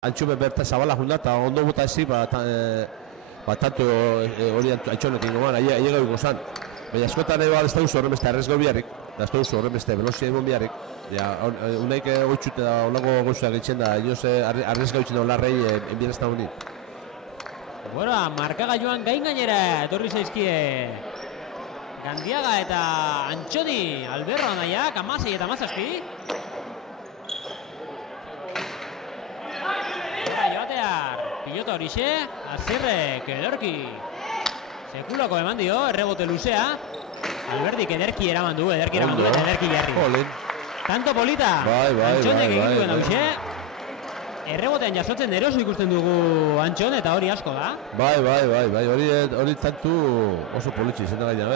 Antxume berta zabala junda eta ondo bota ezi, tanto hori antxonekin goman, aile gau gozan. Baina askotan ez da duzu horren beste arrezgau biharrik, ez da duzu horren beste velozia egon biharrik. Unaik goitxute da onako gozuak itxen da, inoz arrezgau itxen da olarrei enbierazta honi. Bueno, markagailuan gainera etorri zaizkie Gandiaga eta Antxoni Alberro anaiak, 16 eta 17. Joatear, pilota horixe, Azirrek, ederki. Sekulako eman dio, errebote luzea. Alberdik ederki eraman du, eta ederki jarri. Tanto polita, Antxonek egin duen hauxe. Errebotean jasotzen eroso ikusten dugu Antxon eta hori asko da. Bai, hori tantu oso politxi izan da gaina,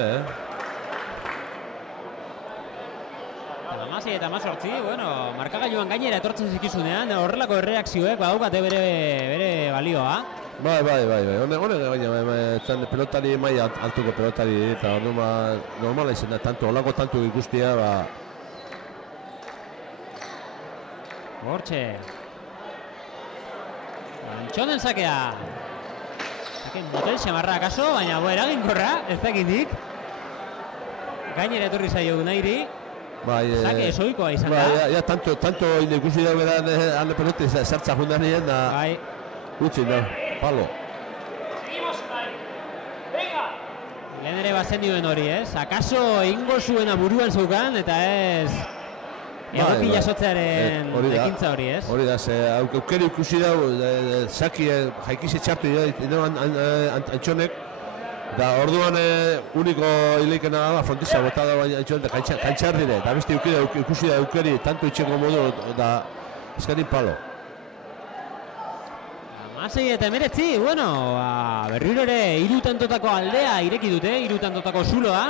Amasei eta 18, bueno, markagailuan gainera etortzen zikizunean, horrelako erreakzioek badaukate bere balioa. Bai, honek gaina, pelotari mai altuko pelotari eta normala izan da, tantu ikustia, Hortxe. Antxonen sakea. Zaken motel xamarra akaso, baina eraginkorra, ez dakitik. Gainera etorri zaio Unairi. Zake esoikoa izan da. Ja, tanto ikusi da beran alde pelote sartza jundanien da. Bai. Utsi da, palo. Lehen ere bazen dioen hori, ez? Akaso ingo zuena buruan zeukan, eta ez egoki jasotzearen ekintza hori, ez? Hori da, aukeri ikusi da, Zaki jaikize txartu Antxonek, eta orduan uniko hileikena da, frontisa bota da Antxonek, kantxar dire, eta beste ikusi da aukeri, tanto itxengo modu, da eskarin palo. Amasei eta 19, bueno, berriro ere 3 tantotako aldea ireki dute, 3 tantotako zuloa.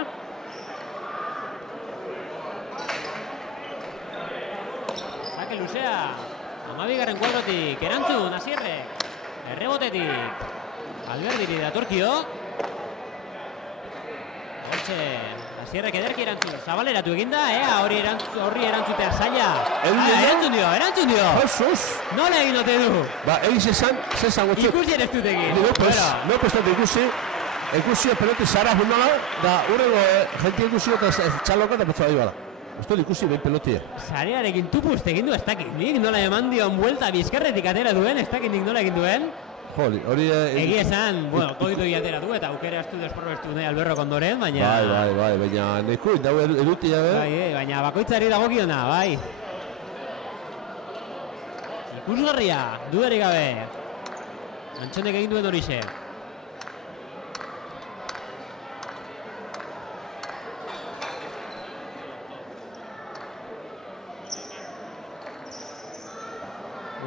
Zake luzea, 12. kuadrotik, erantzun, Azierrek, errebotetik, Alberdiri datorkio. Hortxe, Azierrek ederki erantzun, zabaleratu eginda, horri erantzutea zaila. Erantzun dio! Nola egin ote du? Egin zezan gotzuk. Ikusi ere ez dut egin. No pestat ikusi peloti zara jundala, da urrego jenti ikusi eta txaloka eta petzoa dibala. Ez dut ikusi behin pelotia. Zarearekin tupust egin du ez dakit nik, nola eman dion buelta bizkarretik atera duen, ez dakit nik nola egin duen. Hori egia esan, bueno, toditoi atera du eta aukera astu desporbestu nahi Alberro kondoren, baina... Bai, baina neku, dago edutia, baina bakoitzari dagokiona, bai. Ikusgarria, dudarik gabe. Antxonek egin duen horixe.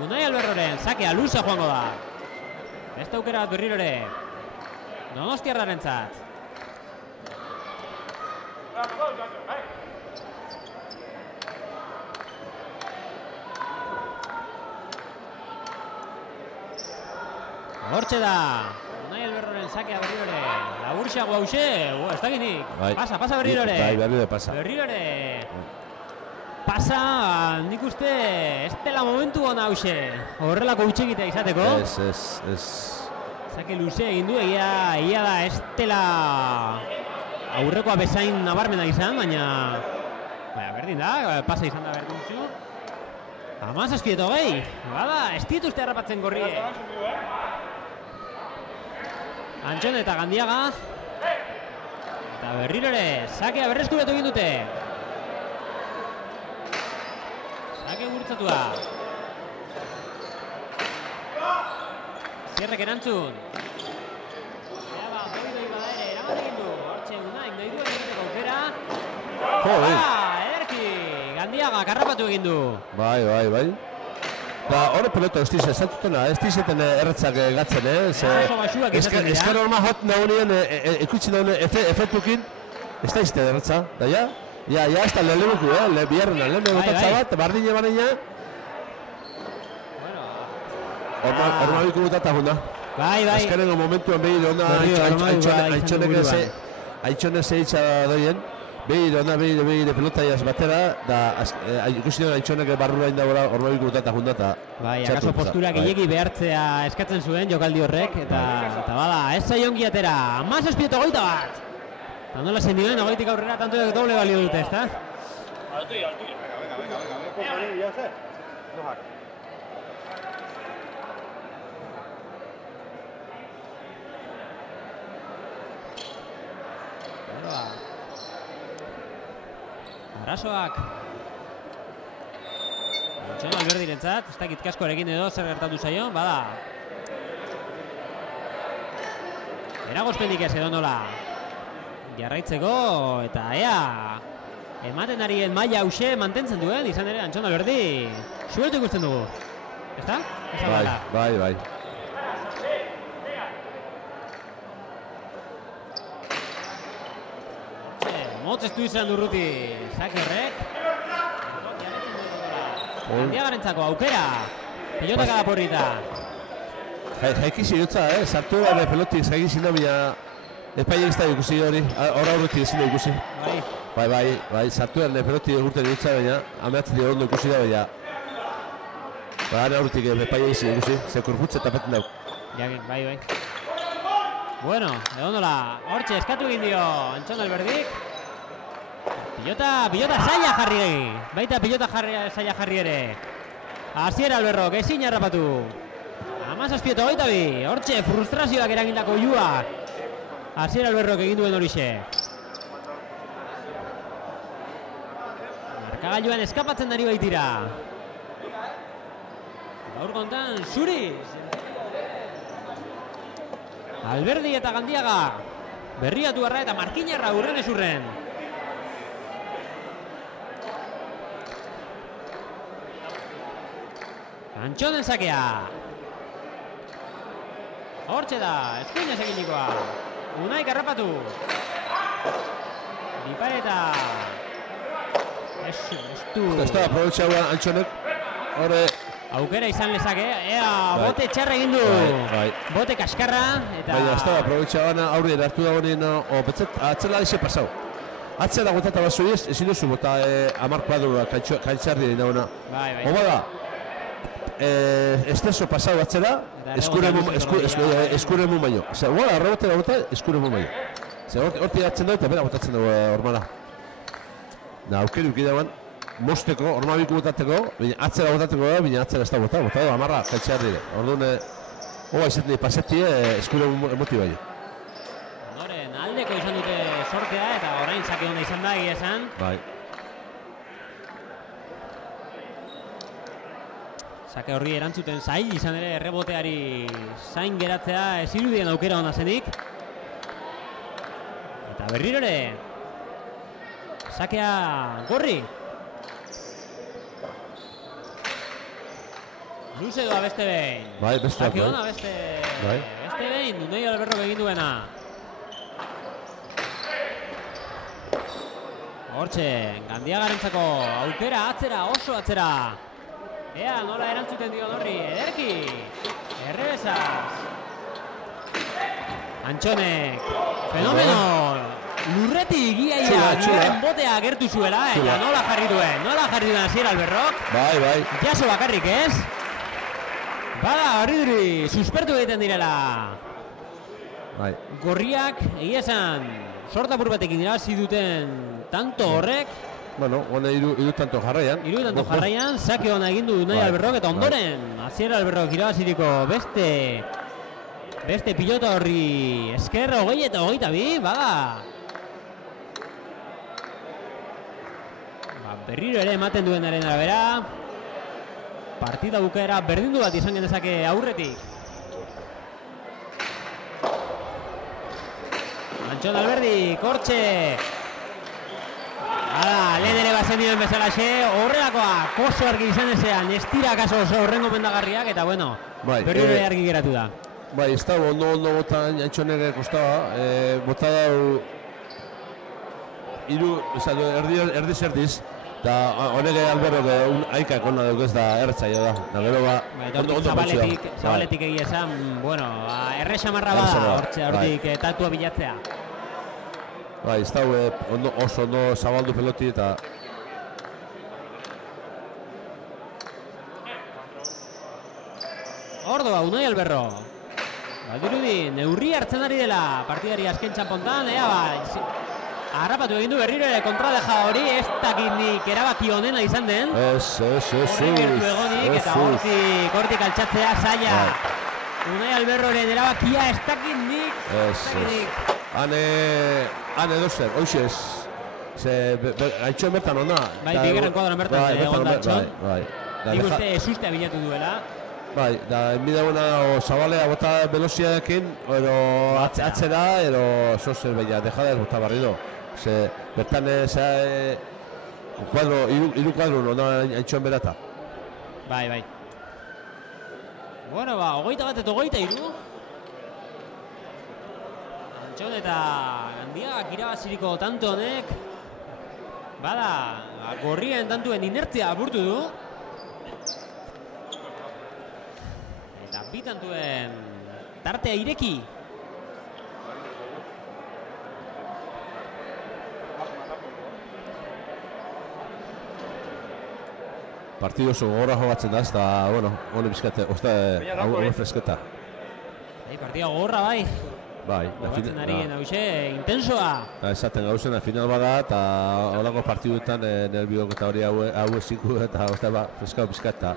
Unai Alberroren, sakea luza joango da. Beste aukera bat berriro ere. Donostiarraren zat. Hortxe da. Unai Alberroren sakea berriro ere. Laburxago hause, ez dakinik. Pasa berriro ere. Bai, berriro pasa. Berriro ere. Pasa, nik uste, ez dela momentu hona hause. Horrelako utxegitea izateko. Ez. Zake luze egin du, egia da ez dela aurrekoa bezain nabarmena izan, baina berdin da, pasa izan da berdin zu. 17-20, bada, ez dituzte harrapatzen gorrie. Antxon eta Gandiaga. Eta berriro ere, sakea berreskuratu egin dute. Zake gurtzatua. Zierrek erantzun. Hori bada ere, erabat egin du. Hortxe Unaik nahi duen egiteko aukera. Ederki, Gandiaga karrapatu egin du. Bai. Da, hori pelota ez diz esatutena, ez dizeten erretzak gatzen, Oso baxuak izaten dira. Ezker horma hot nahunien, ikutsi nahune efektukin, ez da izte erretza, da ja? Ja, ez da lehenbuku, biharrena, lehen botatza bat, bardine barina. Horma biku botata juna. Bai. Ezkerengo momentuan behin hona Antxonek zeitza doien. Behire pelotaiaz batera, da ikusi duen Antxonek barrura indagoela Ormabiko botata jundata. Bai, akaso postura gehiegi behartzea eskatzen zuen jokaldi horrek, eta bada, ez zaiongi atera, 17-21 bat! Eta nola zen dioen, 20 aurrera, tanto doble balio dute, ezta? Venga. Arazoak Antxon Alberdirentzat, ez dakit kaskoarekin edo zer gertatu zaio, bada eragozpenik ez edo nola jarraitzeko, eta ea ematen arien maila hause mantentzen duen, izan ere Antxon Alberdi sueltu ikusten dugu, ezta? Bai. Motz ez du izan durruti Zaki horrek. Handiagarentzako aukera. Pilota kada porrita. Jaikizi dutza, sartu gara pelotik jaikizi da, bila espaiek ez da ikusi hori, hor aurretik ezin da ikusi. Bai, sartu gara pelotik urte dutza, baina ameatzen dira ondo ikusi da, baina aurretik espaiek ezin da ikusi, ze kurputze eta peten dauk. Jakin, bai. Bueno, edo nola, hortxe eskatu egin dio Antxon Alberdik. Pilota zaila jarri, baita pilota zaila jarri ere. Asier Alberrok, ezin harrapatu. 17-22, hortxe frustrazioak eragindako iua. Asier Alberrok egin duen horixe. Markagailuan eskapatzen dari baitira. Gaur kontan, Zuriz. Alberdi eta Gandiaga. Berriatu barra eta Markinarra urren ez urren. Antxonen sakea. Hortxe da, eskuinez eginikoa. Unaik harrapatu. Dipareta. Ez da, aprobetxaua Antxonek. Horre. Aukera izan lezake, bote txarra egin du. Bote kaskarra. Baina, ez da, aprobetxaua aurri erartu da horien, atzela dixe pasau. Atzela gotata baso ezin duzu, bota amar kuadrua, kaitxarri egin dauna. Oba da. Esteso pasau atzera, eskuremu baino. Zer, guara, arrabotera bota, eskuremu baino. Zer, horti atzen dago eta bera botatzen dago Ormala. Da, aukeri ukidagoan, mosteko, Ormabiko botateko, atzera botateko da, baina atzera ez da bota, bota amarra, kaitxear dire. Orduan, hoa izaten pasetie, eskuremu emoti baino. Ondoren, aldeko izan dute sortea, eta orain zake hona izan da, egia esan. Bai. Zake horri erantzuten zail, izan ere erreboteari zain geratzea ez irudien aukera hona zenik. Eta berriro ere, zakea gorri. Luze doa beste behin. Bai, beste zake hona beste behin, Unai Alberrok egin duena. Hortxe, Gandiagarentzako aukera atzera, oso atzera. Ea, nola erantzuten dio horri, ederki, errebesaz. Antxonek, fenomeno, lurreti giaia, giren botea gertu zuela, eta nola jarri duen Asier Alberrok. Bai. Jaso bakarrik ez. Bada, horri suspertu egiten direla. Bai. Gorriak, egia esan, sortapur batekin irabazi duten tanto horrek. Bueno, hona iru tanto jarraian. Iru tanto jarraian, zake hona egin du Unai Alberrok, eta ondoren, Asier Alberrok irabaziriko beste pilota horri esker 20 eta 22, bada. Berriro ere ematen duenaren arabera. Partida bukaera berdindu bat izan genezake aurretik. Antxon Alberdi, Kortxe. Lehen ere bazen dioen bezalaxe, horrelakoa koso argi izan ezean, ez dira kaso oso horrengo mendagarriak, eta bueno, berriro ere argi geratu da. Bai, ez da, ondo botan Antxonek kostaba, bota dau erdiz, eta honek Alberrok haikak hona duk ez da ertzaio da, da gero Zabaletik egia esan, bueno, erresamarra bada, hortik tatua bilatzea. Bai, ez dago oso ondo zabaldu peloti eta... Ordoa, Unai Alberro. Badirudi, neurri hartzen ari dela partidari azken txampontan, harrapatu egin du berriro ere kontradeja hori, ez dakinik erabaki honena izan den. Horri gertu egonik eta hortik altxatzea zaila. Unai Alberroren erabakia ez dakinik. Hane dozer, hoxez. Gaitxoen bertan hona. Bai, bigarren kuadran bertan egon da atxon. Nik uste esuste bilatu duela. Bai, da enbideuna zabalea bota veloziadekin, ero atzera, ero zozer beia, dejada ez bota barrido. Bertan hiru kuadro hona haintxoen berata. Bai. Bueno, 21 eta 23. Antxon eta Gandiagak irabaziriko tanto honek, bada, gorrien tantuen inertzia apurtu du. Eta bi tantuen tartea ireki. Partido oso gogorra jogatzen da, eta, bueno, hone bizkate, hone fresketa. Partida gogorra bai. Bai, jogatzen ari hause, intensoa. Esaten gauzen, final bada, eta holako partiduetan nerbiok eta hori hau eziku, eta freskau bizkata.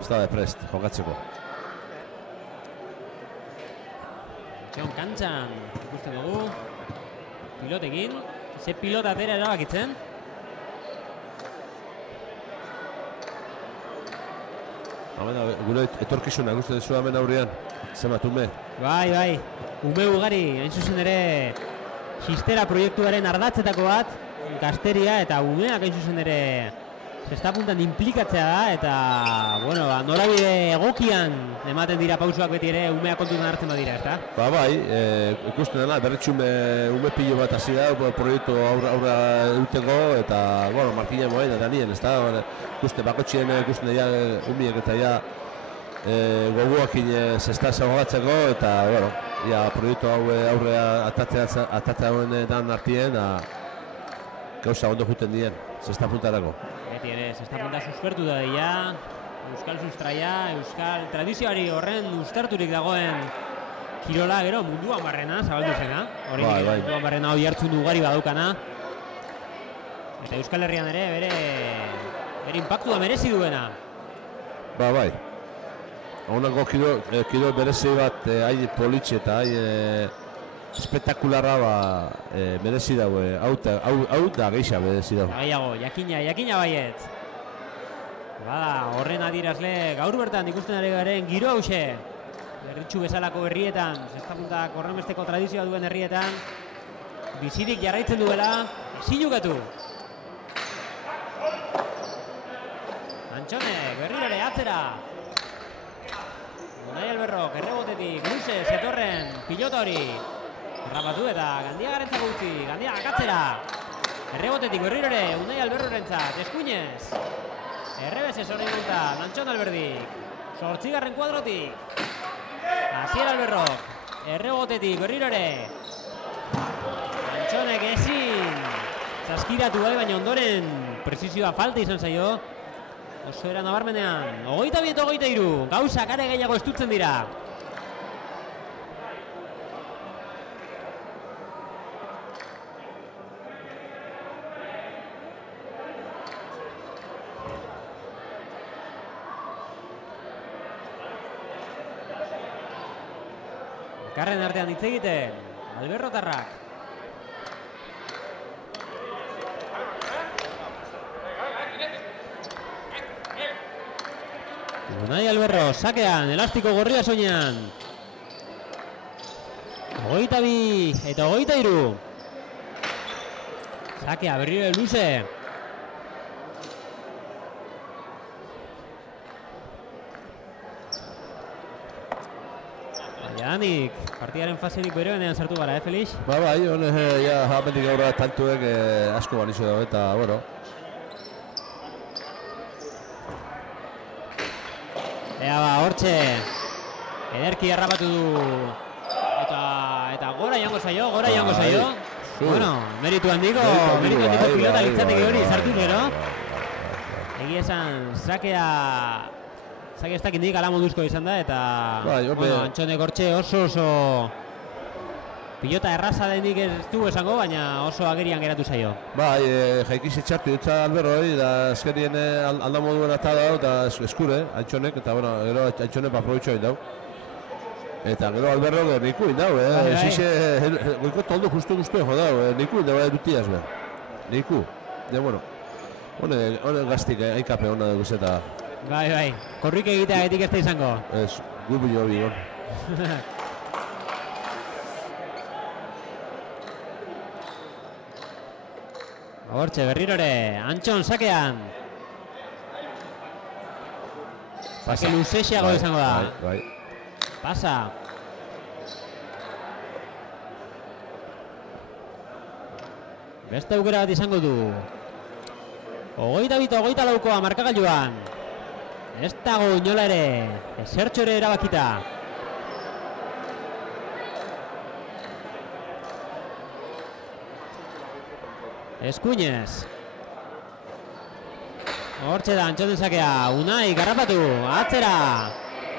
Ez da prest, jogatzeko. Etxeon kantxan ikusten dugu, pilotekin, ze pilota atera erabakitzen. Gure etorkizuna guzti dezu hemen aurrean, zemat ume. Bai, ume ugari, hain zuzen ere Xistera proiektuaren ardatzetako bat, gazteria eta umeak hain zuzen ere zestapuntan implikatzea da, eta, bueno, norabide egokian ematen dira pausuak beti ere umeak kontutan hartzen badira, ez da? Bai, ikusten dena, berretxu ume pilo bat hasi da, proiektu aurra duteko, eta, bueno, markina moain, eta nien, ez da? Ikusten, bakotxien ikusten dira umiek eta ja goguakin zesta zagogatzeko, eta, bueno, proiektu aurrea atatzea hauen dan artien, gauza ondo juten dien, zestapuntarako. Beti ere, zestapunta suspertu da dira, euskal sustraia, euskal tradizioari horren ustarturik dagoen kirola, gero munduan barrena, zabaldu zena. Hori munduan barrena hori hartzun ugari badaukana. Eta Euskal Herrian ere bere impactua merezi duena. Bai. Honako kilo berezi bat hain politxe eta hain espektakularra merezi dago, hau da geixa merezi dago. Gehiago, jakina baiet. Bada, horren adirazle gaur bertan ikusten ari garen giro hause. Berritxu bezalako herrietan, zestapuntak horrenbesteko tradizioa duen herrietan, bizirik jarraitzen duela, zilukatu. Antxone, berriro ere atzera. Unai Alberrok, errebotetik, luze, zetorren, pilota hori. Errapatu eta Gandiagarentzako utzi, Gandiagak atzera. Errebotetik berriro ere, Unai Alberrorentzat, eskuinez. Errebezez hori gulta, Antxon Alberdik. 8. kuadrotik. Asier Alberrok, errebotetik berriro ere. Antxonek ezin. Zaskiratu bai, baina ondoren prezizioa falta izan zaio. Oso era nabarmenean, 22 eta 23, gauzak are gehiago estutzen dira. Karren artean hitz egiten, Alberrotarrak. Unai Alberro, sakean, elastiko gorria soinean. 22 eta 23. Sakea berriro luze. Jadanik, partidaren faserik beroenean sartu gara, Felix? Bai, hone jamendik gaurra tantuek asko balizu dago eta, bueno. Hortxe, ederki errapatu du eta gora joango zaio, Bueno, meritu handiko pilota litzateke hori sartu gero. Egia esan, sakea ez dakindik ala moduzko izan da, eta Antxonek hortxe oso pilota erraza denik ez du esango, baina oso agerian geratu zaio. Bai, jaikiz etxartu dutza Alberroi, da eskerien aldamoduen ata dau, eta eskure, Antxonek, eta gero Antxonek aprobetxo egin dau. Eta gero Alberro niku egin dau, goiko toldo justu jo dau, niku egin dau edutiaz, niku, hone gaztik, aikape hona dugu eta... Bai, korrik egitea etik ez da izango. Ez, gubi jo bigon. Hortxe, berrirore, Antxon sakean. Sake luzexiago izango da. Bai. Pasa. Beste aukera bat izango du. 22-24 markagailuan. Ez dago inola ere, esertxo ere erabakita. Eskuinez. Hortxe da, Antxonen sakea. Unai, garrapatu, atzera.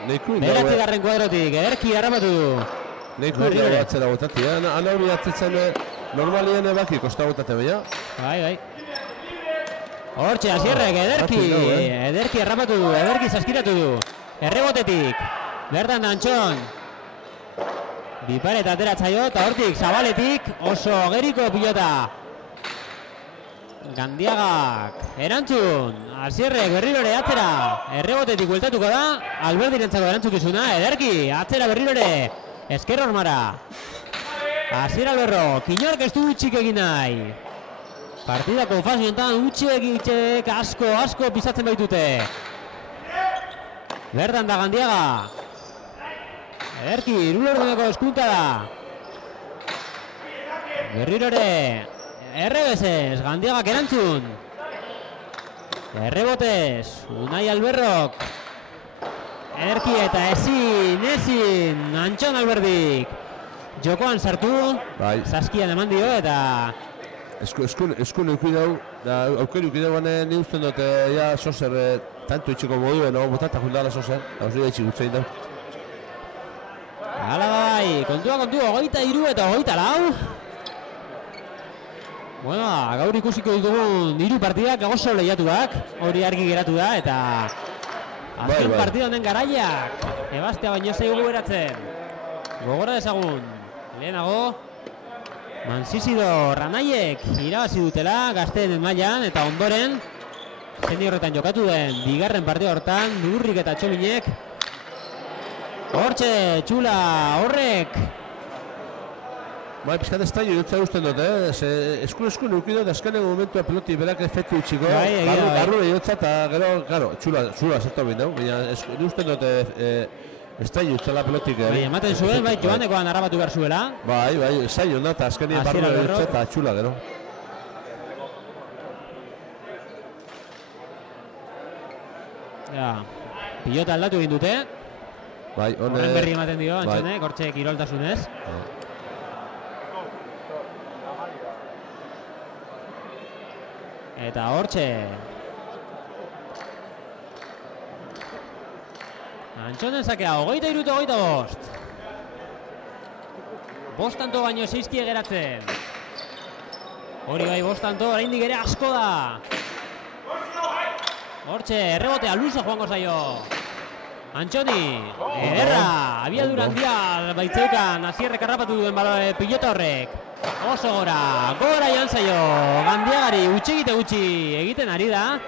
Beratzi garren kuadrotik, ederki garrapatu du. Neiku dago atzera botati, han hori atzitzen normalien ebaki kosta botate beha. Bai. Hortxe, Asierrek, ederki errapatu du, ederki zaskiratu du. Errebotetik, bertan Antxon. Biparet ateratzaio, eta hortik, Zabaletik, oso geriko pilota. Gandiagak, erantzun, Asierrek berrirore atzera. Errebotetik bueltatuko da, Alberdirentzako erantzukizuna, ederki, atzera berrirore. Esker hormara. Asier Alberro, Kinork ez du utxik egin nahi. Partidako fase honetan utxek asko pisatzen baitute. Bertan da Gandiaga. Ederki, irulorduneko eskunta da. Berrirore, errebesez, Gandiagak erantzun. Errebotez, Unai Alberrok. Ederki eta ezin, Antxon Alberdik. Jokoan sartu, Zaskian eman dio eta... Eskun eukidau, aukeri eukidau banen ni usten dut Soser tanto itxiko moduen, botata jundala Soser, hauzi da itxik gutzein dau. Hala bai, kontua, 23 eta 24. Bueno, gaur ikusiko ditugun 3 partidak oso lehiatuak, hori argi geratu da, eta azken partida honen garaiak, ebastea baino zaigu beratzen. Gogora dezagun, lehenago, Mansisido Ranaiek irabazi dutela gazteen mailan eta ondoren zendi horretan jokatu den bigarren partida hortan Durrik eta Txolinek hortxe txula horrek Bai, pizkat ez da jodutza usten dut, eskun eukidot azkeneko momentua peloti berak efektu utxiko garru jodutza eta gero, txula zertu abin dugu, baina usten dut ez da jutzela pelotik. Ematen zuen, Joanekoan harrapatu behar zuela. Bai, zai hona eta azkenien barru jodutza eta txula gero. Pilota aldatu egin dute. Horren berri ematen dio, Antxonek, hortxe kiroltasunez. Eta hortxe Antxonen sakea, 23-25. Bostanto baino 6 geratzen. Hori bai, bostanto, oraindik ere asko da. Hortxe, errebotea luza joango zaio. Antxoni, ederra, abiadura handia baitzeukan, Asierrek harrapatu duen pilota horrek. Oso gora joan zaio, Gandiagari utxegite gutxi egiten ari da.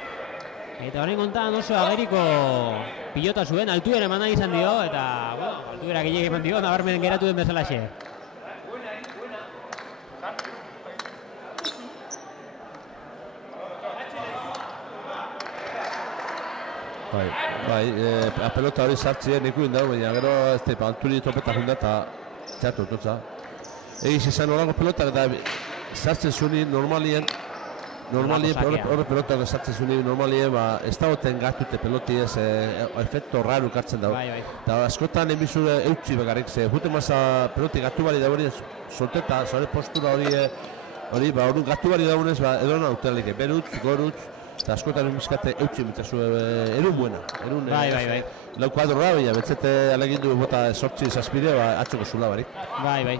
Eta horrein kontan oso ageriko pilota zuen, altuera eman nahi izan dio, eta altuera gehiagik eman dio, nabarmen geratu den bezalaxe. Pelota hori sartzien ikuin dago, baina gero alturi topeta junda eta txatu totza. Egiz izan horako pelotak eta sartzen zuni normalien horre pelotak sartzen zuni normalien ez dagoten gatute peloti ez efekto raru kartzen dago. Eta askotan emizure eutxi begarrik ze jute masa peloti gatu bali da hori solteta, zore postura hori Hori, orduan gatu bari daunez, edo nautalik, berutz, gorutz, eta askotan emizkate eutzi mitzazu erun buena. Bai. Lau kuadrora, baina betzete alegindu bota sortzi zazpide, atzoko zula barik. Bai.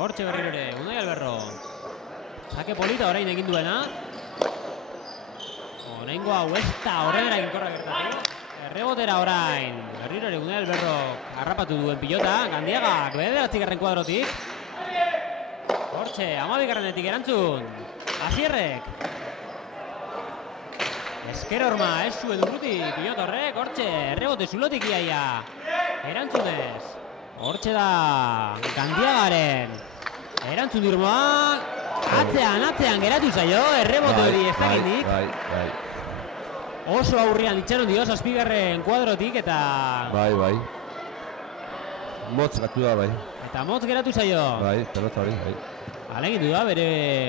Hortxe berriro ere, Unai Alberro. Sake polita orain egin duena. Oraingo hau ez da horrela eginkorra gertatu. Errebotera orain. Berriro ere Unai Alberro harrapatu duen pilota. Gandiagak bederatzigarren kuadrotik. Hortxe, 12garrenetik erantzun. Asierrek. Esker horma ez zuen urruti pilota horrek. Hortxe, errebote zulotik iaia. Erantzunez. Hortxe da Gandiagaren erantzun irmoa. Atzean geratu zaio, errebote hori ez dakindik. Bai. Oso aurrian itxaron dio, 7garren kuadrotik eta... Bai. Motz gatu da, bai. Eta motz geratu zaio. Bai, pelota hori, bai. Alegindu da, bere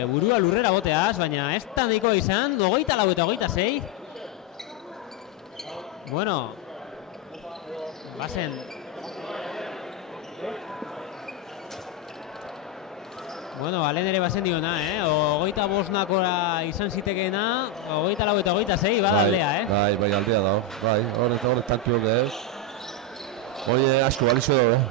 burua lurrera boteaz, baina ez da nahikoa izan, 24 eta 26. Bueno, bazen... Bueno, alen ere bazen diona, 25nakora izan zitekeena, 24 eta 26, bada aldea, Bai, aldea dago, bai, horret tantu hori ez. Hori asko balizo dago,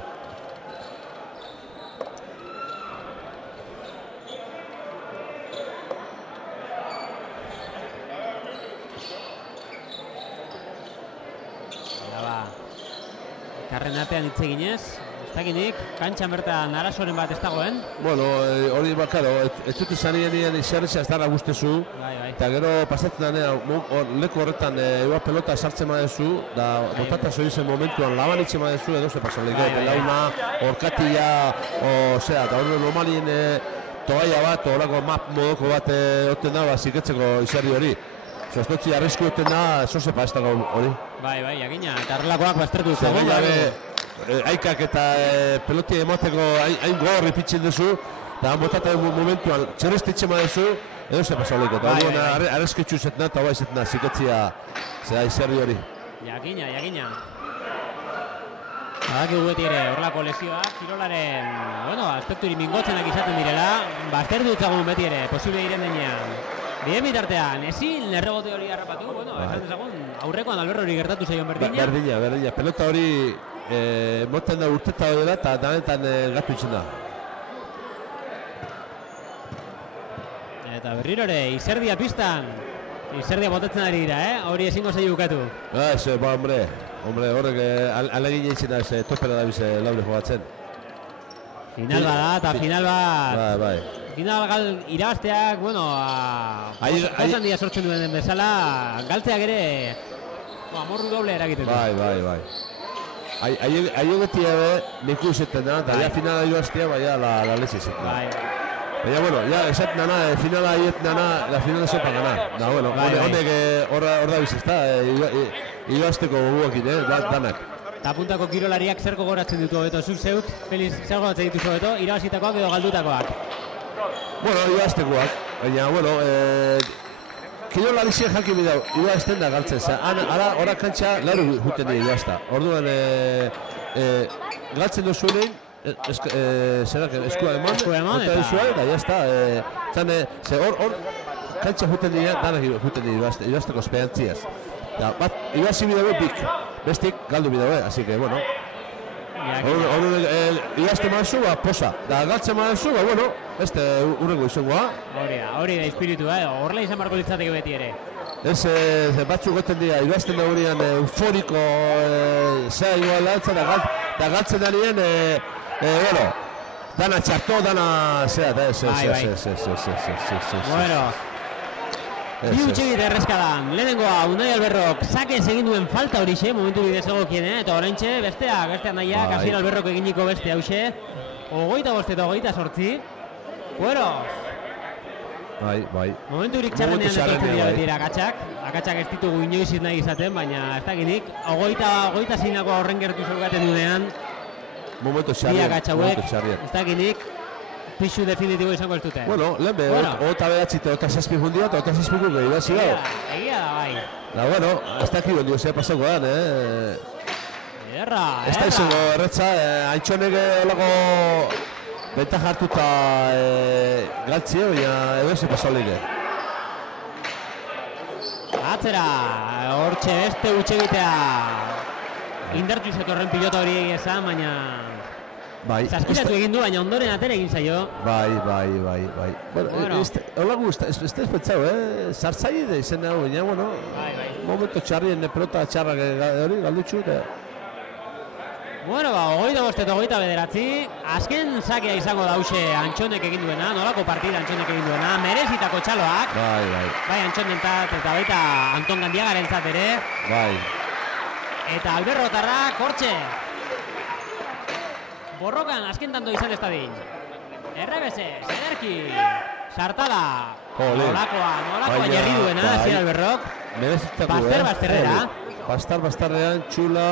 Karren artean hitz eginez, ez dakinik, kantxan bertan arazoren bat ez dagoen. Bueno, hori bakaro, ez dut izan nien izarrizia ez dara guztezu. Bai. Eta gero pasatzen denean, leku horretan eba pelota sartzen madezu, da botata zoizen momentuan laban itxe madezu, edo ze pasan lehiko. Launa, orkatia, eta hori normalien togaia bat, horako map modoko bat oten da, ziketzeko izarri hori. Zostotzi arrisku oten da, zozepa ez dago hori. Bai, jakina, eta horrelakoak baztertu zegoen. Aikak eta pelotia emoteko hain gorri pitxen duzu, eta botata momentuan txerrestitxe madezu, edo ze pasau lehiko. Eta arrezketxu zetna eta bai zetna ziketzia zera izerri hori. Jakina. Badakigu beti ere horrelako lesioak, kirolaren, aspekturi mingotzenak izaten direla, baztertu ditzagun beti ere, posible diren denean. Bien bitartean, ezin errebote hori harrapatu, esan dezagun, aurrekoan Alberro hori gertatu zaion berdina. Berdina, pelota hori moten da urteta hori da eta danetan gatu itxen da. Eta berriro ere, izerdia pistan, izerdia botatzen ari dira, hori ezingo zaio bukatu. Hombre, horrek alegin egin da, topera da bize laure jogatzen. Final bada, eta final bat... Bai. Final irabazteak, osan dia sortzen duen bezala, galtzeak ere, amorru doble eragiten du. Bai. Aio beti ebe, niku izaten da, eta finala irabaztea, la lezi izaten da. Baina, ya esaten dana, finala iet dana, la finala sopa gana. Honek hor da bizizta, irabazteko goguakin, danak. Eta puntako kirolariak zerko goratzen ditu hobeto, zuk zeut, Feliz, zer goratzen dituzu hobeto, irabazitakoak edo galdutakoak? Irabaztekoak, baina, kirolari ziren jakin bidau, irabazten da galtzen, ara kantxa laru juten dira irabazta. Orduan, galtzen duzuenein, eskua eman, eta jazta, hor kantxa juten dira, danak juten dira irabazteko esperantziaz. Bat, irabazi bidau bik, bestik galdu bidau, así que, irabazte maazu, posa, da galtzen maazu, beste urrengo izangoa. Hori da espiritu, horrela izan barko litzateke beti ere. Ez batzuk goten dira, irabazten da horian euforiko zea igual altzen, da galtzen da nien, dana txarto, dana zea, Bueno, bi utxegit errezkadan, lehenengoa Unai Alberrok sakez egin duen falta horixe, momentu bidez egokien, eta oraintxe besteak nahiak, Asier Alberrok eginiko beste hause, 25 eta 28. Bueno, bai. Momentu hurik txarrenean etortzen dira beti akatsak ez ditugu inoiz nahi izaten, baina ez dakinik, 25 horren gertu zeugaten dunean, momentu txarrien. Ez dakinik, pixu definitibo izango ez dute. Lehen be, ota behatzite, ota zazpi jundia, eta ota zazpi gehi da zigau. Egia da, bai. Da, ez dakik bendio zea pasako dan, Erra. Ez da izango erretza, haintxonek olako Benta jartuta galtzio, baina edo ze pasauleire. Atzera, hortxe beste utxegitea. Indartu zetorren pilota hori esan, baina... Zaskiratu egin du, baina ondoren atera egin zaio. Bai. Bueno, holagu, ez pentsau, zartzai da izen hau, baina, bueno, momento txarrien pelota txarrak hori, galdutxu, eta... Bueno, 25 eta 29, azken sakea izango dause Antxonek egin duena, nolako partida Antxonek egin duena, merezitako txaloak. Bai, Antxonentzat eta baita Anton Gandiagarentzat ere. Bai. Eta Alberrotarrak, hortxe. Borrokan azken tanto izan ez da din. Errebesez, ederki, sartada. Nolakoa jarri duena, Asier Alberrok. Bazterrera. Bazterrean, txula.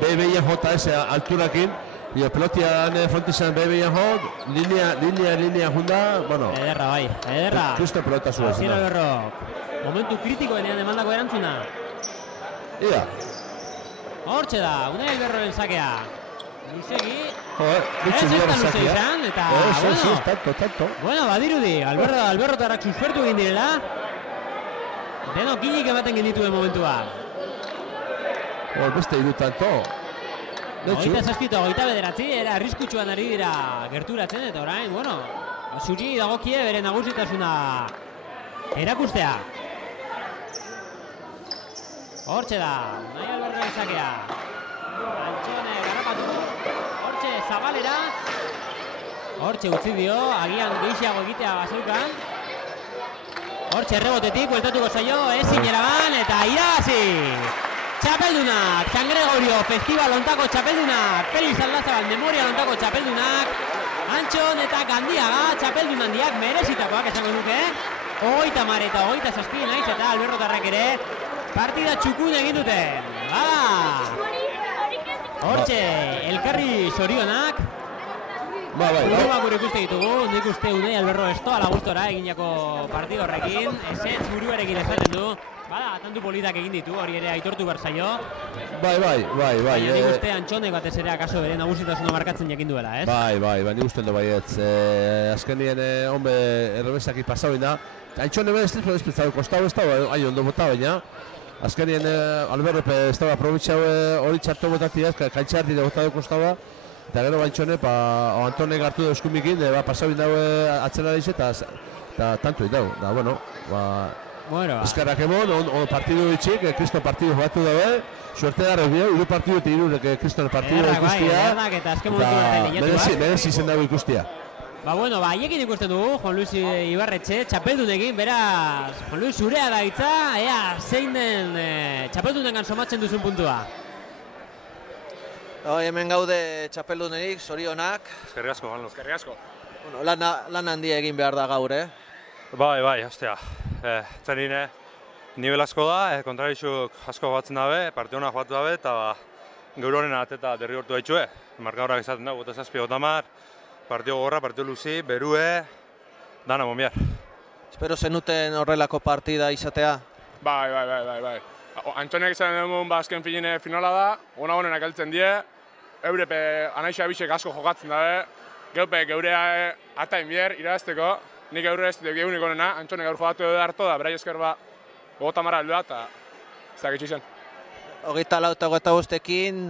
BBIan jota ese alturakin. Y pelotian frontizan BBIan jot. Linea junda. Bueno. Ederra, bai. Ederra. Justo pelota zuen. Asier Alberrok. Momentu kritikoenean emandako erantzuna. Ia. Hortxe da, Unai Alberroren sakea. Luzegi. Ez da luze izan, eta... Tanto. Bueno, badirudi, Alberrotarrak suspertu egin direla. Denok hilik ematen gendituen momentua. Beste iru tanto. Hogeita saskita, 29, era arriskutsuan ari dira gerturatzen, eta orain, bueno, zuri dagokie bere nagusitasuna erakustea. Hortxe da, Unai Alberroren sakea. Antxone garrapatu, hortxe zabalera. Hortxe utzi dio, agian gehiago egitea bazeukan. Hortxe errebotetik, bueltatuko zaio, ezin eraban, eta irabazi! Txapeldunak, San Gregorio Festival ontako txapeldunak, Felix Aldazabal Memoria ontako txapeldunak, Antxon eta Gandiaga txapeldun handiak merezitakoak esango duke. 30 eta 27 naiz eta Alberrotarrak ere partida txukun egin dute. Hortxe, elkarri zorionak. Buruak gure ikuste ditugu, nik uste Unai Alberro estoa lagustora eginako partido horrekin, esetz buruarekin ezaten du. Tantu politak egin ditu, hori ere aitortu berzaio. Bai. Nik uste Antxonek batez ere akaso bere nagusitasuna markatzen jakin duela, ez? Bai, nik uste du baietz. Azkenien honbe errebesaki pasau da. Antxone bere ez bezala kostau ez da, hain ondo bota baina. Azkenien Alberro ez da aprobitxau hori txartu botatia, kaitxar dira botatu kostau. Eta gero Antxone, Antonek hartu da eskumikin, pasau daue atzera dize eta tanto idau. Da, bueno, eskarrak emon, partidu ditxik, Kriston partidu jogatu dabe, suerte da rebio, iru partidu eta irurek Kriston partidu ikustia. Eta azken momentu baten lehiatu bat. Merezi izen dago ikustia. Haiekin ikusten dugu, Juan Luis Ibarretxe, txapeldunekin, beraz, Juan Luis zurea da hitza, ea, zein den txapeldunekan somatzen duzun puntua. Hemen gaude txapeldunerik, zorionak. Eskerrik asko, Juan Luis. Eskerrik asko. Lan handia egin behar da gaur, Bai, hostia. Zenine, nivel asko da, kontrarizuk asko batzen dabe, partiona joatu dabe, eta gaur horren ateta derri hortu daitxue. Markadorrak izaten da, 7-10, partio gorra, partio luzi, berue, dana monbiar. Espero zenuten horrelako partida izatea? Bai. Antxonek izan dugun azken finala da, honenak heltzen die, eurepe anaixa bisek asko jokatzen dabe, geupe geurea atain bier irabazteko, nik geure ez dut egunik honena, Antxonek gaur jogatu edo hartu da, berai esker gogotamara aldua eta ez da gitxu izan. 24 eta 25ekin,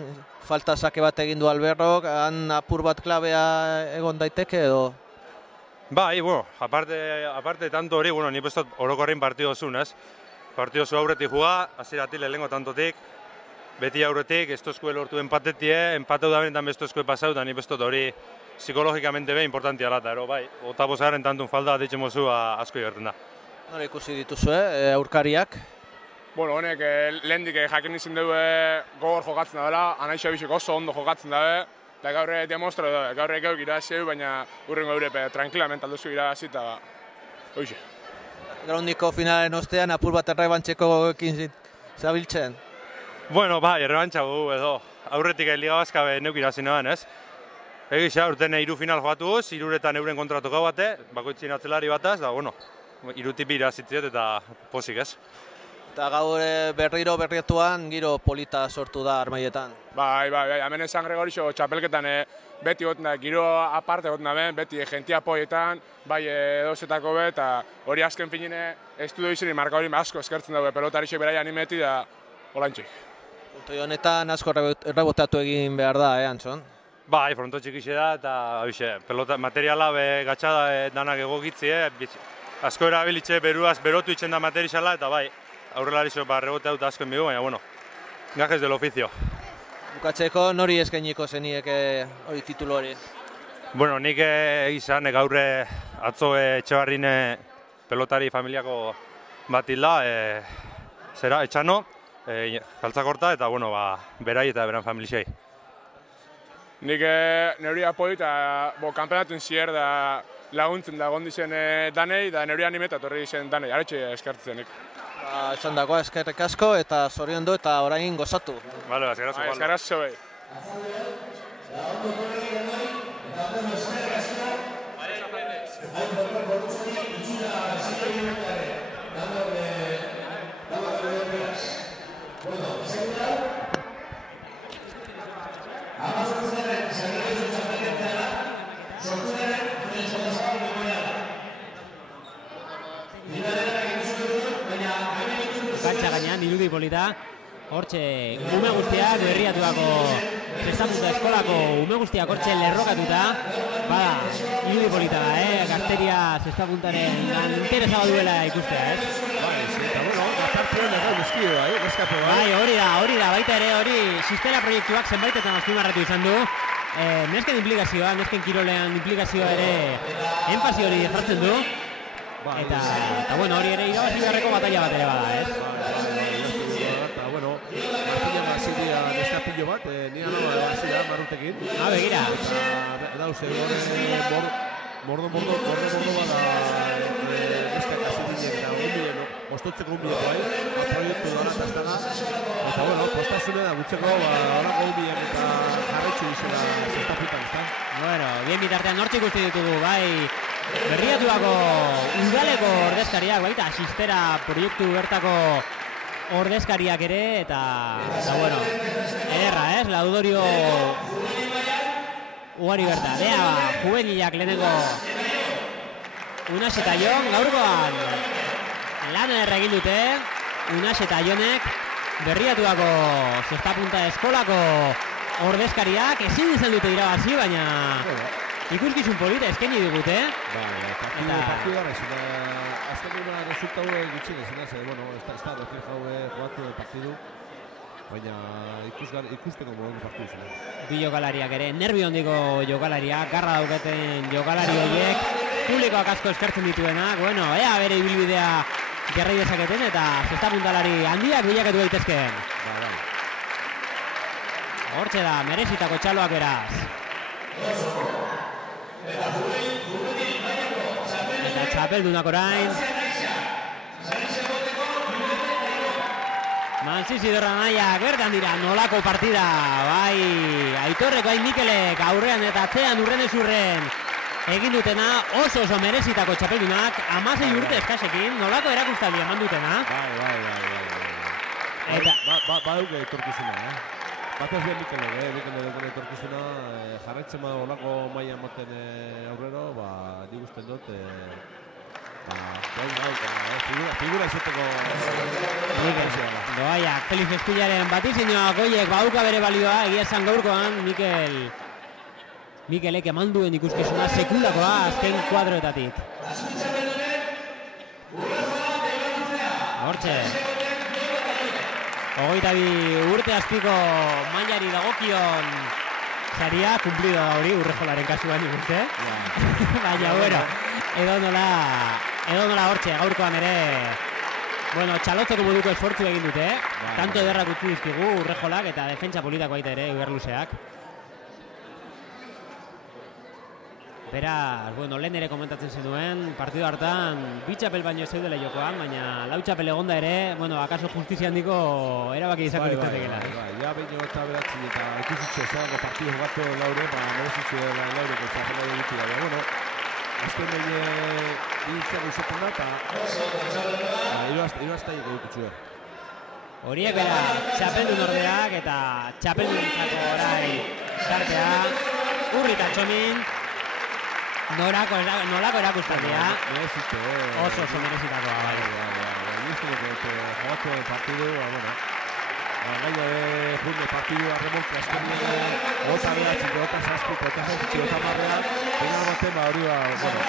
falta sake bat egin du Alberrok, han apur bat klabea egon daiteke edo? Bai, aparte tanto hori, ni pestot orokorrein partido zuen, ez? Partido zu aurretik juga, aziratik lehenko tantotik, beti aurretik, ez tozkue lortu empatetie, empateu da benetan bestozkue pasau, eta ni pestot hori psikologikamente be importantia lata, ero bai, otapozaren tantun falda bat ditxe mozu asko iberten da. Nola ikusi dituzu, aurkariak? Honek lehendik jakin izin dugu gogor jokatzen dela, anaixa bisek oso ondo jokatzen dabe, eta gaur demostra da, gaur geuk irabazi baina urrengo eurepe tranquilamente alduzu irabazi eta hoxe. Graundiko finalen ostean apur bat errebantxeko ekin zabiltzen? Bai, errebantxa gu edo, aurretik Liga Baska neuk irabazi noan, ez? Egisa, urten hiru final joatuz, hiruretan euren kontratuko bate, bakoitzin atzelari bataz, da, irutipi irazitziot eta posik, ez? Eta gaur berriro berrietuan giro polita sortu da Armaietan. Bai, hemen esan Gregorixo txapelketan beti goten da, giro aparte goten da ben, beti jentia poietan, bai edozetako be, eta hori azken finine estudio izan marka hori asko eskertzen dago, pelotarixe berai animeti da olantxik. Punto honetan asko errebotatu egin behar da, Antxon? Bai, fronto txikixe da, eta pelota materiala gatxada danak egokitzi, asko erabilitxe beruaz berotu itxen da materiala, eta bai, aurrelari rebote dut asko enbigu, baina, bueno, gajes del oficio. Bukatzeko, nori eskainiko zeniek hori titulu hori? Bueno, nik izan gaurre atzo Etxebarrin pelotari familiako bat hilda, zera, Etxano, Jaltzakorta, eta, bueno, berai eta beran familixei. Nik neuri apoi eta kanpenatun zier da laguntzen da gondizen danei, da neuri animeta torri zen danei, aretxe eskertzen nik. Esan dagoa eskerrik asko eta zoriondu eta orain gozatu. Bale, eskerrazu. Eskerrazu bai. Kantxa gainean, irudi polita, hortxe ume guztiak berriatuako Zestapunta eskolako ume guztiak hortxe lerrokatuta, bada, irudi polita da, Gazteria Zestapuntaren interesa duela ikustea, Bai, eta bueno, gaztartzen dago dizkio, neskape bai. Hori da, baita ere, hori Sistela proiektuak zenbaitetan azpimarratu izan du, nesken implikazioa, nesken kirolean implikazioa ere enfasi hori jartzen du, eta bueno, hori ere irabazi beharreko batalla bat ere bada, Eta, bueno, Martina Basilia neskapillo bat, nire nola Basilia marrutekin. Begira. Eta, dauze, mordo bada neskak azitinek eta unbien, ostotzeko unbien bai, proiektu dara eta estana. Eta, bueno, postasune da gutzeko, horako unbien eta jarretxu izela Zestapuntan, ezta? Bueno, bien bitartean hortzik uste ditugu, bai, berriatuako udaleko ordezkariak, baita, Sistera proiektu bertako ordezkariak ere, eta bueno, ederra, Laudorio ugari berta. Bea, juvenilak lehenengo Unas eta Jon, gaurkoan lan ederra egin dute, Unas eta Jonek berriatuako Zestapunta eskolako ordezkariak, ezin izan dute irabazi, baina ikuskizun polita eskaini digute. Partidu gara izan, azken duna resulta hori gutxin ezin da, bueno, ez da reflejau jugatu partidu, baina ikusteko modu partidu izan. Bi jokalariak ere, nervi hondiko jokalariak, garra daukaten jokalari horiek, publikoak asko eskertzen dituenak, bueno, ea bere ibilbidea jarrai dezaketen eta Zestapuntalari handiak bilakatu daitezkeen. Hortxe da, merezitako txaloak beraz. Eta txapeldunak orain. Mantzizidorra nahiak bertan dira, nolako partida, bai, Aitorreko hain Mikelek aurrean eta atzean urrenez urren egin dutena, oso merezitako txapeldunak, 16 urte eskasekin, nolako erakustaldi eman dutena. Baduke etorkizuna, Batez bien Mikelek etorkizuna, jarraitzen bada olako maia ematen aurrero, nik usten dut, figura izateko Doaiak, Felix Eskuilaren batizinoak oiek baduka bere balioa, egia esan gaurkoan Mikelek eman duen ikuskizuna sekulakoa azken kuadroetatik. Hortxe. 22 urte azpiko mailari dagokion saria, kumplido da hori Urrejolaren kasuan ikuste. Baina, bueno, edo nola hortxe, gaurkoan ere, bueno, txalotzeko moduko esfortzu egin dute, tanto ederrak utzi dizkigu Urrejolak eta defentsa politako baita ere, Iberluzeak. Beraz, bueno, lehen ere komentatzen zenuen, partidu hartan bi txapel baino zeudela jokoan, baina lau txapel egonda ere, bueno, akaso justizia handiko erabaki izango ditzatekela. Ja, behin eta beratzi eta ikusitxo zelako partidu jugatu laure, merezitxo laureko txapela egitu da. Bueno, azken behin izaten da eta iruaztaik egitutxue. Horiek bera txapeldun ordeak eta txapeldunentzako orain sartea. Urri eta Txomin. Nolako erakustaldia. Oso merezitakoa, bai. Jugatu partidu, bueno. Gaina de funde partidu arremonte azkenien. Ota behatzik, ota zazpik, ota zazpik, ota marrean. Final baten, hori bueno.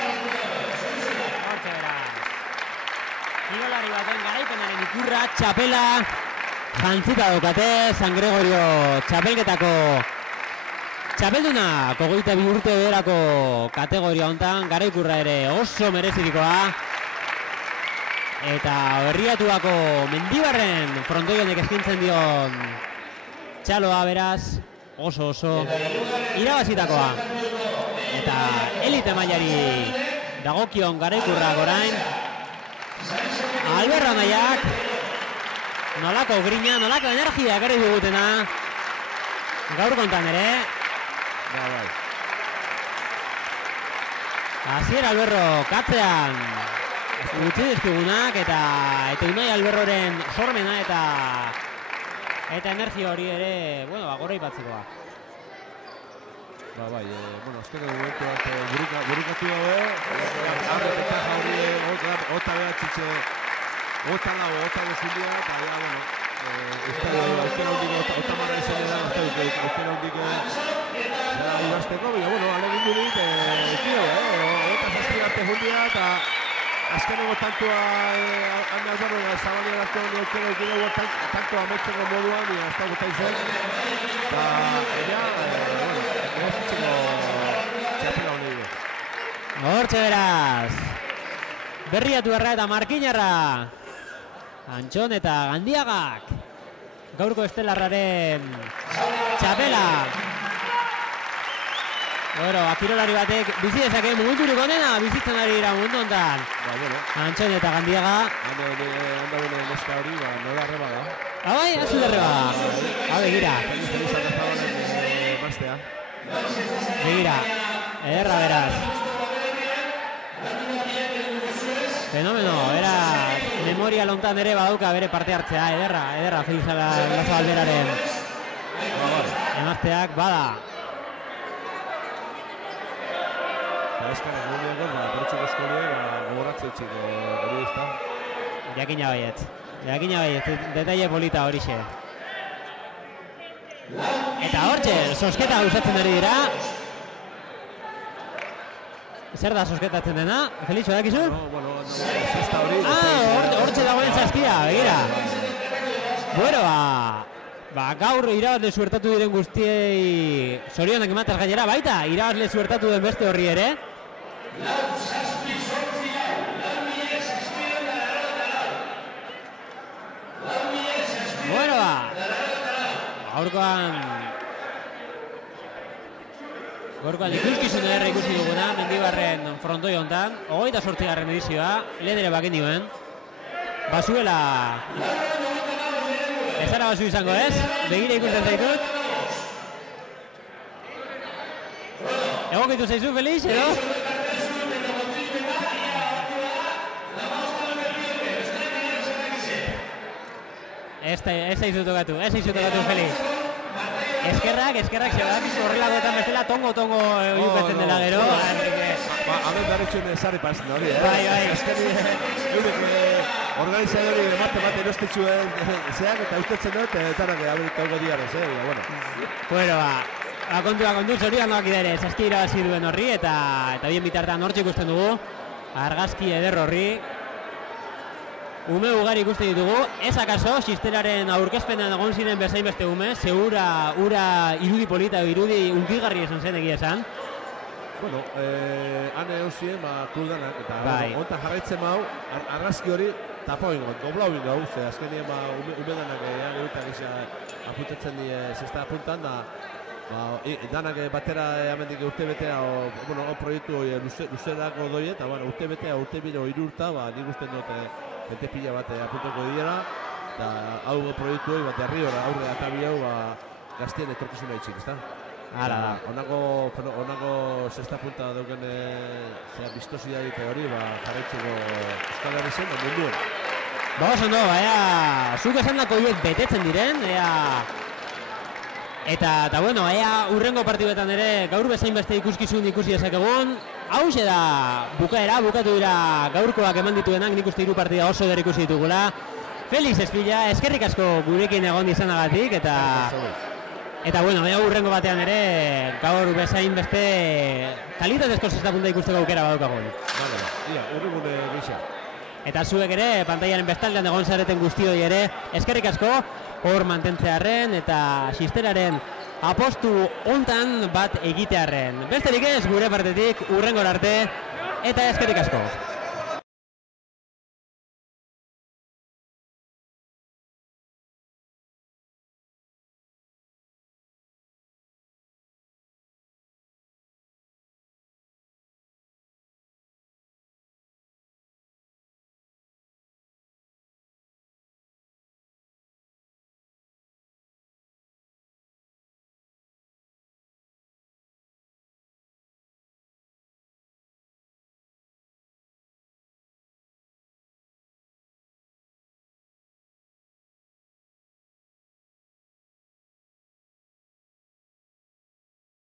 Hortxe bera. Kirolari baten garaipenaren ikurra, txapela jantzita daukate, San Gregorio txapelketako txapelduna, 22 urte berako kategoria hontan, garaikurra ere oso merezitikoa. Eta Berriatuako Mendibarren frontoionek eskintzen dion txaloa beraz, oso irabazitakoa. Eta elite mailari dagokion garaikurrak orain. Alberra nahiak, nolako grina, nolako energia ekarri dugutena, gaur kontan ere. Bai. Asier Alberro katzean utzi dizkigunak eta Unai Alberroren sormena eta energia hori ere, bueno, gorra ipatzekoa. Bai, azken momentu bat burukatu dago, arrepeta jauri, ota behatzitxe, ota lago, ota dezindia, eta ja, bueno, aukera hundik, ota marra izan da, aukera hundik ibazteko, baina, bueno, alegin dudik, ota zazpigarte hundia, eta azkeneko tantua Ane Alberro Zabalien artean aukera tantua ametzeko moduan, ez da guta izan, eta, Hortxe beraz, Berriatuarra eta Markinarra, Antxon eta Gandiagak, gaurko estelarraren txapela. Bueno, akirolari batek bizi dezake momenturik onena, bizitzen ari dira momentu honetan. Antxon eta Gandiaga. Handa bene neska hori, nola arreba da. Bai, azu derreba. Begira. Begira, ederra beraz. Fenomeno, era memoria lontan ere badauka bere parte hartzea, ederra Feliz Lazo Alberaren emazteak bada. Ezkarrak gure bertxeko eskolia, gogoratze txik hori ez da. Jakina baiet, detaile polita horixe. Eta hortxe, sosketa gauzatzen ari dira. Zer da sosketatzen dena? Felixo, dakizu? Zesta hori. Hortxe dagoen zazkia, begira. Bueno, gaur irabazle zuertatu diren guztiei zorionak emataz gainera, baita irabazle zuertatu den beste horri ere. Bueno, gaurkoan ikuskizun ederra ikusi duguna, Mendibarren frontoi hontan, 28. edizioa, lehen ere bakin dioen. Bazuela, ezara basu izango ez, begira ikusten zaitut. Egokitu zaizu, Felix, edo? Ez zaizu tokatu, Felix. Eskerrak, zebat, horrelakoetan bezala tongo yukatzen dela gero. Hamen darretxuen sarri pasen hori, Bai. Eurek organizadori mate erostetxuen zeak eta ustetzen dut, eta tongo diarez, Bueno, kontua kontuz hori handoak idere, zazki irabazi duen horri eta bien bitartan hortxe ikusten dugu. Argazki eder horri. Ume ugari ikusten ditugu, ez akaso, Xisteraren aurkezpenean egon ziren bezain beste ume, segura ura irudi polita, irudi unkigarri esan zen egia esan. Bueno, hane eusien, kuldanak, eta onta jarraitzen mau, argazki hori tapa ingo, goblau ingo, ze azkenien umedanak egutak apuntatzen die zesta apuntan, danak batera amendik urte betea, proiektu luzerako doi, eta urte betea, urte biro irurta, nik usten dut bete pila bat apuntako dira, eta hau proiektu hori bat herriora aurre eta bi hau gaztien etorkizuna itxik, ezta? Hala da. Onako zesta punta dauken biztosia egite hori, jarraitzeko Euskal Herri zen, munduen. Ba, oso no, zuk esan dako hiek betetzen diren, eta bueno, urrengo partiduetan ere gaur bezain beste ikuskizun ikusi dezakegun. Hauxe da bukatu dira gaurkoak eman dituenak, nik uste 3 partida oso eder ikusi ditugula. Felix Espilla, eskerrik asko gurekin egon izanagatik, eta bueno, urrengo batean ere gaur bezain beste kalitatezko zestapunta ikusteko aukera badaukagun. Errugune gisa. Eta zuek ere, pantailaren bestaldean egon zareten guztioi ere, eskerrik asko hor mantentzearren eta Xisteraren apostu hontan bat egitearren. Besterik ez, gure partetik urrengora arte, eta eskerrik asko.